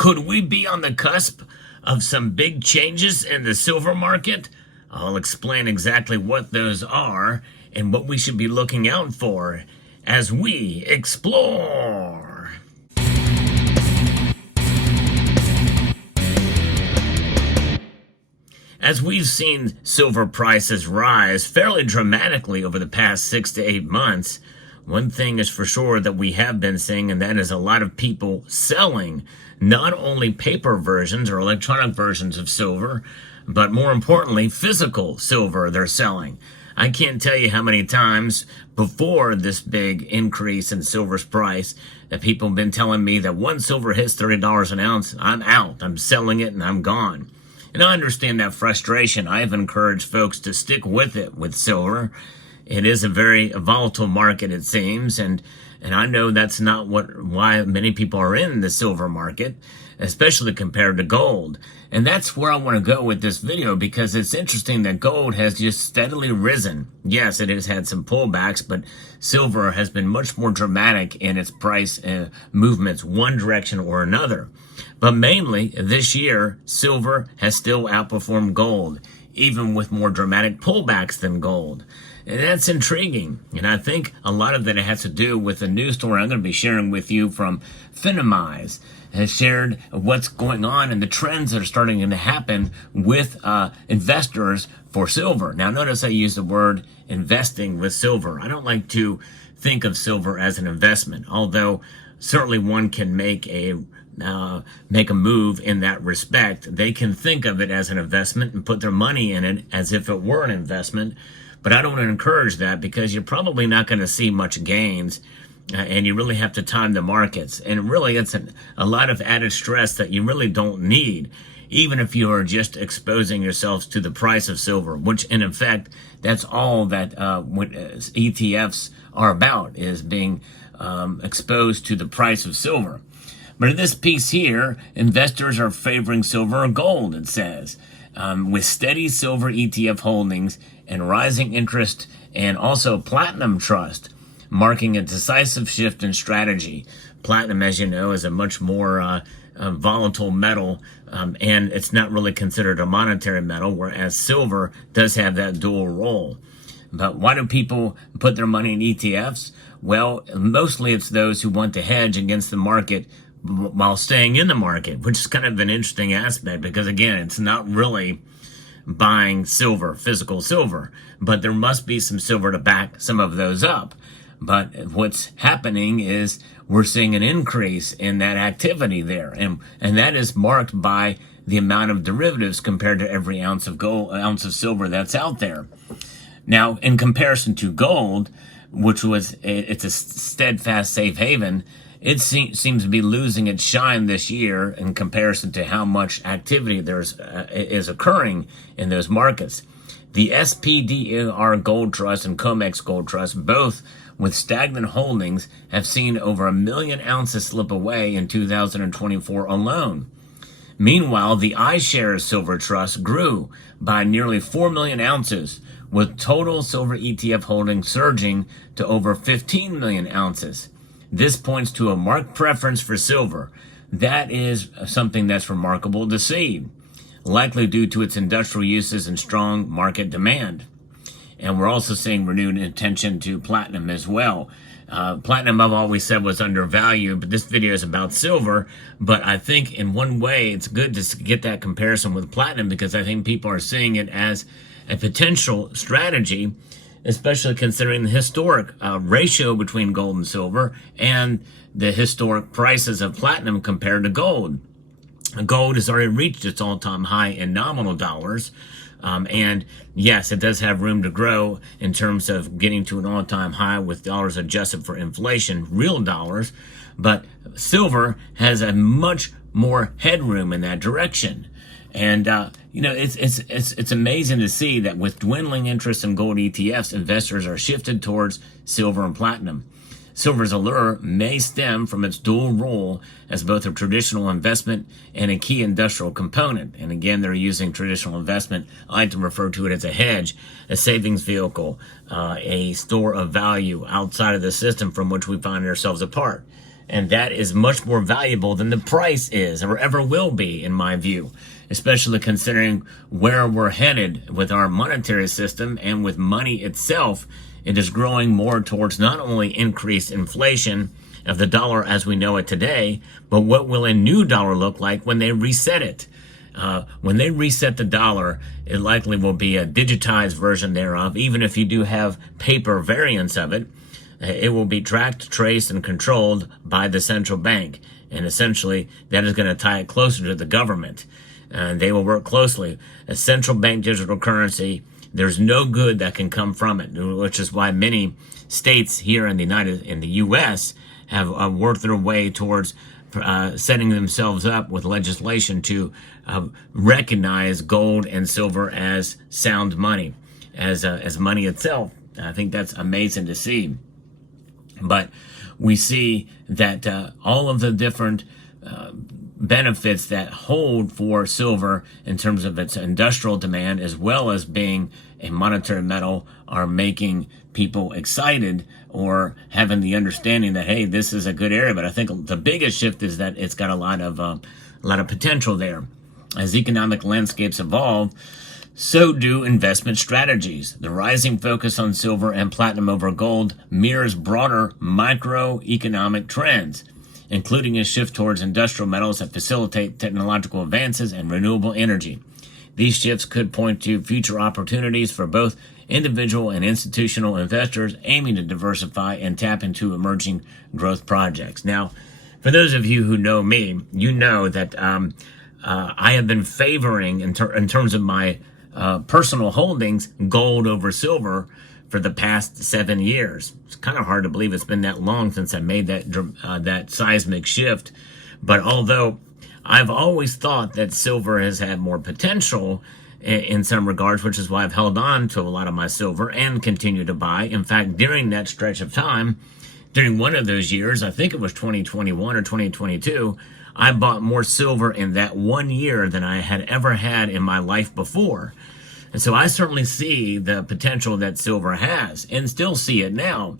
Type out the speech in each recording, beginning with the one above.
Could we be on the cusp of some big changes in the silver market? I'll explain exactly what those are and what we should be looking out for as we explore. As we've seen silver prices rise fairly dramatically over the past 6 to 8 months, one thing is for sure that we have been seeing, and that is a lot of people selling not only paper versions or electronic versions of silver, but more importantly, physical silver they're selling. I can't tell you how many times before this big increase in silver's price that people have been telling me that once silver hits $30 an ounce, I'm out. I'm selling it and I'm gone. And I understand that frustration. I've encouraged folks to stick with it with silver. It is a very volatile market, it seems, and I know that's not why many people are in the silver market, especially compared to gold. And that's where I want to go with this video, because it's interesting that gold has just steadily risen. Yes, it has had some pullbacks, but silver has been much more dramatic in its price movements, one direction or another. But mainly this year, silver has still outperformed gold, even with more dramatic pullbacks than gold. And that's intriguing. And I think a lot of that has to do with the news story I'm going to be sharing with you from Finimize. Has shared what's going on and the trends that are starting to happen with investors for silver. Now, notice I use the word investing with silver. I don't like to think of silver as an investment, although certainly one can make a move in that respect. They can think of it as an investment and put their money in it as if it were an investment. But I don't encourage that, because you're probably not going to see much gains, and you really have to time the markets. And really, it's a lot of added stress that you really don't need, even if you are just exposing yourselves to the price of silver, which in effect, that's all that ETFs are about, is being exposed to the price of silver. But in this piece here, investors are favoring silver or gold, it says, with steady silver ETF holdings and rising interest, and also platinum trust, marking a decisive shift in strategy. Platinum, as you know, is a much more volatile metal, and it's not really considered a monetary metal, whereas silver does have that dual role. But why do people put their money in ETFs? Well, mostly it's those who want to hedge against the market while staying in the market, which is kind of an interesting aspect, because again, it's not really buying silver, physical silver, but there must be some silver to back some of those up. But what's happening is we're seeing an increase in that activity there, and that is marked by the amount of derivatives compared to every ounce of ounce of silver that's out there. Now, in comparison to gold, which it's a steadfast safe haven, it seems to be losing its shine this year in comparison to how much activity is occurring in those markets. The SPDR Gold Trust and COMEX Gold Trust, both with stagnant holdings, have seen over 1 million ounces slip away in 2024 alone. Meanwhile, the iShares Silver Trust grew by nearly 4 million ounces, with total silver ETF holdings surging to over 15 million ounces. This points to a marked preference for silver. That is something that's remarkable to see, likely due to its industrial uses and strong market demand. And we're also seeing renewed attention to platinum as well. Platinum, I've always said, was undervalued, but this video is about silver. But I think in one way it's good to get that comparison with platinum, because I think people are seeing it as a potential strategy, especially considering the historic ratio between gold and silver and the historic prices of platinum compared to gold. Gold has already reached its all-time high in nominal dollars. And yes, it does have room to grow in terms of getting to an all-time high with dollars adjusted for inflation, real dollars. But silver has a much more headroom in that direction. And, it's amazing to see that with dwindling interest in gold ETFs, investors are shifted towards silver and platinum. Silver's allure may stem from its dual role as both a traditional investment and a key industrial component. And again, they're using traditional investment. I like to refer to it as a hedge, a savings vehicle, a store of value outside of the system from which we find ourselves apart. And that is much more valuable than the price is or ever will be, in my view, especially considering where we're headed with our monetary system and with money itself. It is growing more towards not only increased inflation of the dollar as we know it today, but what will a new dollar look like when they reset it? When they reset the dollar, it likely will be a digitized version thereof. Even if you do have paper variants of it, it will be tracked, traced, and controlled by the central bank. And essentially, that is going to tie it closer to the government. And they will work closely. A central bank digital currency, there's no good that can come from it, which is why many states here in the U.S. have worked their way towards setting themselves up with legislation to recognize gold and silver as sound money, as money itself. I think that's amazing to see. But we see that all of the different benefits that hold for silver in terms of its industrial demand as well as being a monetary metal are making people excited or having the understanding that, hey, this is a good area. But I think the biggest shift is that it's got a lot of potential there. As economic landscapes evolve, so do investment strategies. The rising focus on silver and platinum over gold mirrors broader microeconomic trends, including a shift towards industrial metals that facilitate technological advances and renewable energy. These shifts could point to future opportunities for both individual and institutional investors aiming to diversify and tap into emerging growth projects. Now, for those of you who know me, you know that I have been favoring, in terms of my personal holdings, gold over silver for the past 7 years. It's kind of hard to believe it's been that long since I made that seismic shift. But although I've always thought that silver has had more potential in some regards, which is why I've held on to a lot of my silver and continue to buy. In fact, during that stretch of time, during one of those years, I think it was 2021 or 2022, I bought more silver in that 1 year than I had ever had in my life before. And so I certainly see the potential that silver has and still see it now.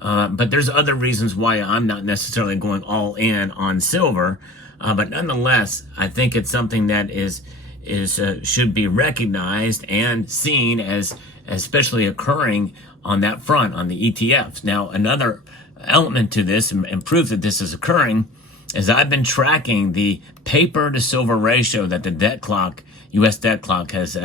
But there's other reasons why I'm not necessarily going all in on silver. But nonetheless, I think it's something that should be recognized and seen as especially occurring on that front, on the ETFs. Now, another element to this and proof that this is occurring is I've been tracking the paper to silver ratio that the debt clock, U.S. debt clock, has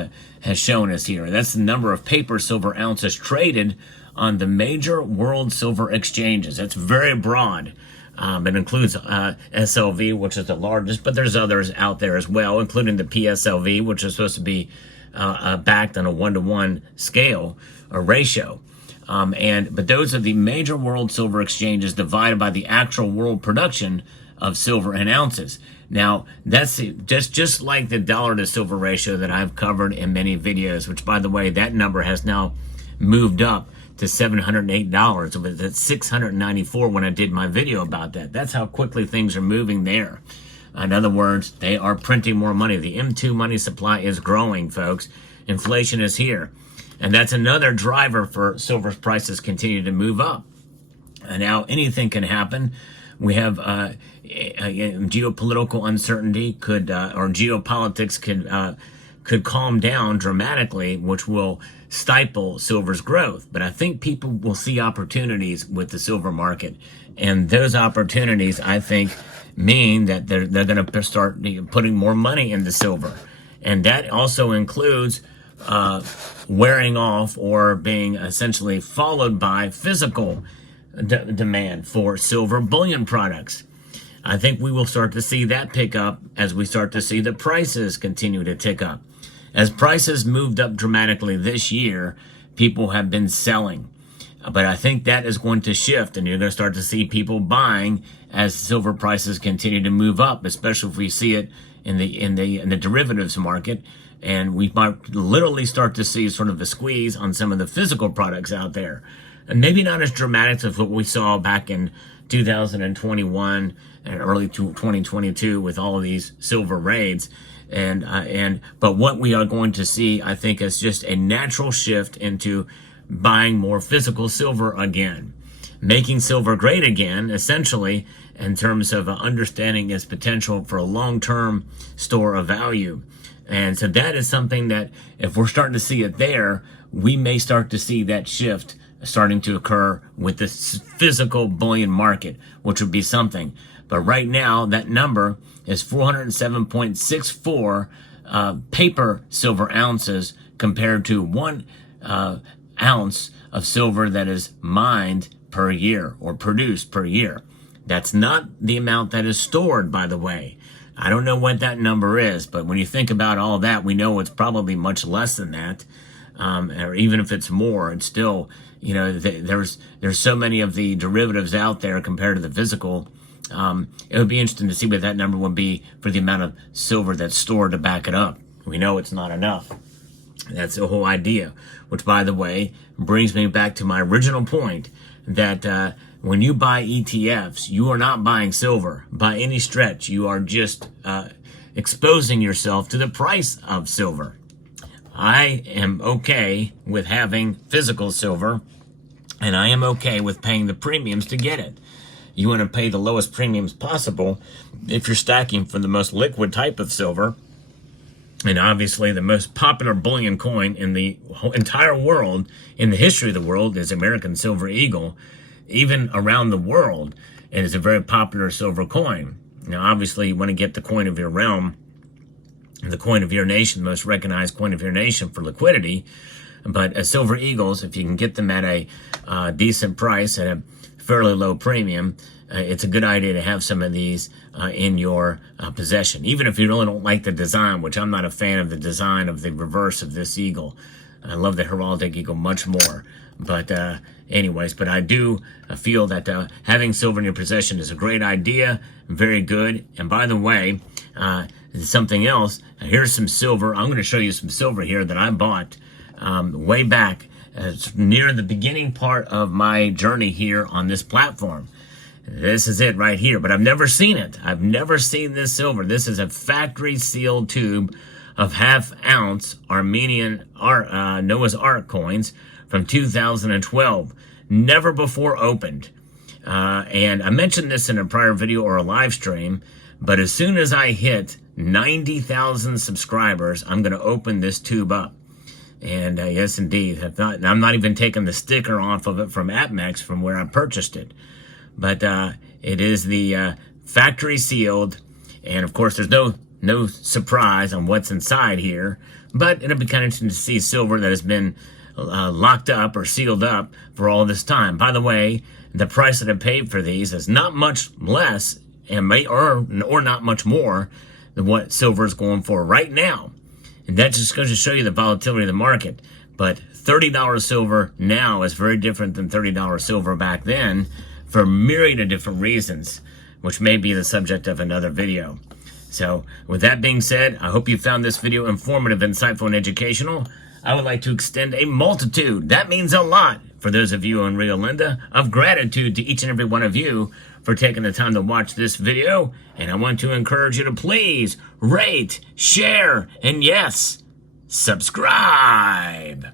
shown us here. That's the number of paper silver ounces traded on the major world silver exchanges. That's very broad. It includes SLV, which is the largest, but there's others out there as well, including the PSLV, which is supposed to be backed on a 1-to-1 scale or ratio. But those are the major world silver exchanges divided by the actual world production of silver in ounces. Now, that's just like the dollar to silver ratio that I've covered in many videos, which, by the way, that number has now moved up to $708. It was at $694 when I did my video about that. That's how quickly things are moving there. In other words, they are printing more money. The M2 money supply is growing, folks. Inflation is here. And that's another driver for silver's prices continue to move up. And now anything can happen. We have geopolitical uncertainty or geopolitics could calm down dramatically, which will stifle silver's growth. But I think people will see opportunities with the silver market. And those opportunities, I think, mean that they're going to start putting more money into silver. And that also includes wearing off or being essentially followed by physical demand for silver bullion products. I think we will start to see that pick up as we start to see the prices continue to tick up. As prices moved up dramatically this year, people have been selling. But I think that is going to shift, and you're going to start to see people buying as silver prices continue to move up, especially if we see it in the derivatives market. And we might literally start to see sort of a squeeze on some of the physical products out there. And maybe not as dramatic as what we saw back in 2021 and early 2022 with all of these silver raids. But what we are going to see, I think, is just a natural shift into buying more physical silver again, making silver great again, essentially, in terms of understanding its potential for a long-term store of value. And so that is something that if we're starting to see it there, we may start to see that shift starting to occur with the physical bullion market, which would be something. But right now, that number is 407.64 paper silver ounces compared to 1 ounce of silver that is mined per year or produced per year. That's not the amount that is stored, by the way. I don't know what that number is, but when you think about all that, we know it's probably much less than that. Or even if it's more, it's still, you know, there's so many of the derivatives out there compared to the physical. It would be interesting to see what that number would be for the amount of silver that's stored to back it up. We know it's not enough. That's the whole idea, which, by the way, brings me back to my original point that when you buy ETFs, you are not buying silver by any stretch. You are just exposing yourself to the price of silver. I am okay with having physical silver, and I am okay with paying the premiums to get it. You want to pay the lowest premiums possible if you're stacking for the most liquid type of silver. And obviously the most popular bullion coin in the entire world, in the history of the world, is American Silver Eagle. Even around the world, it is a very popular silver coin. Now, obviously, you want to get the coin of your realm, the coin of your nation, the most recognized coin of your nation for liquidity. But Silver Eagles, if you can get them at a decent price, at a fairly low premium, it's a good idea to have some of these in your possession. Even if you really don't like the design, which I'm not a fan of the design of the reverse of this eagle. I love the heraldic eagle much more. But anyways, but I do feel that having silver in your possession is a great idea, very good. And by the way, something else, here's some silver. I'm going to show you some silver here that I bought way back. It's near the beginning part of my journey here on this platform. This is it right here, but I've never seen it. I've never seen this silver. This is a factory sealed tube of half-ounce Armenian Noah's Ark coins from 2012, never before opened. And I mentioned this in a prior video or a live stream, but as soon as I hit 90,000 subscribers, I'm going to open this tube up. And yes, indeed, I'm not even taking the sticker off of it from AppMex from where I purchased it. But it is the factory sealed, and of course, there's no surprise on what's inside here. But it'll be kind of interesting to see silver that has been locked up or sealed up for all this time. By the way, the price that I paid for these is not much less, and or not much more than what silver is going for right now. And that just goes to show you the volatility of the market. But $30 silver now is very different than $30 silver back then for a myriad of different reasons, which may be the subject of another video. So with that being said, I hope you found this video informative, insightful, and educational. I would like to extend a multitude, that means a lot, for those of you in Rio Linda, of gratitude to each and every one of you for taking the time to watch this video. And I want to encourage you to please rate, share, and yes, subscribe.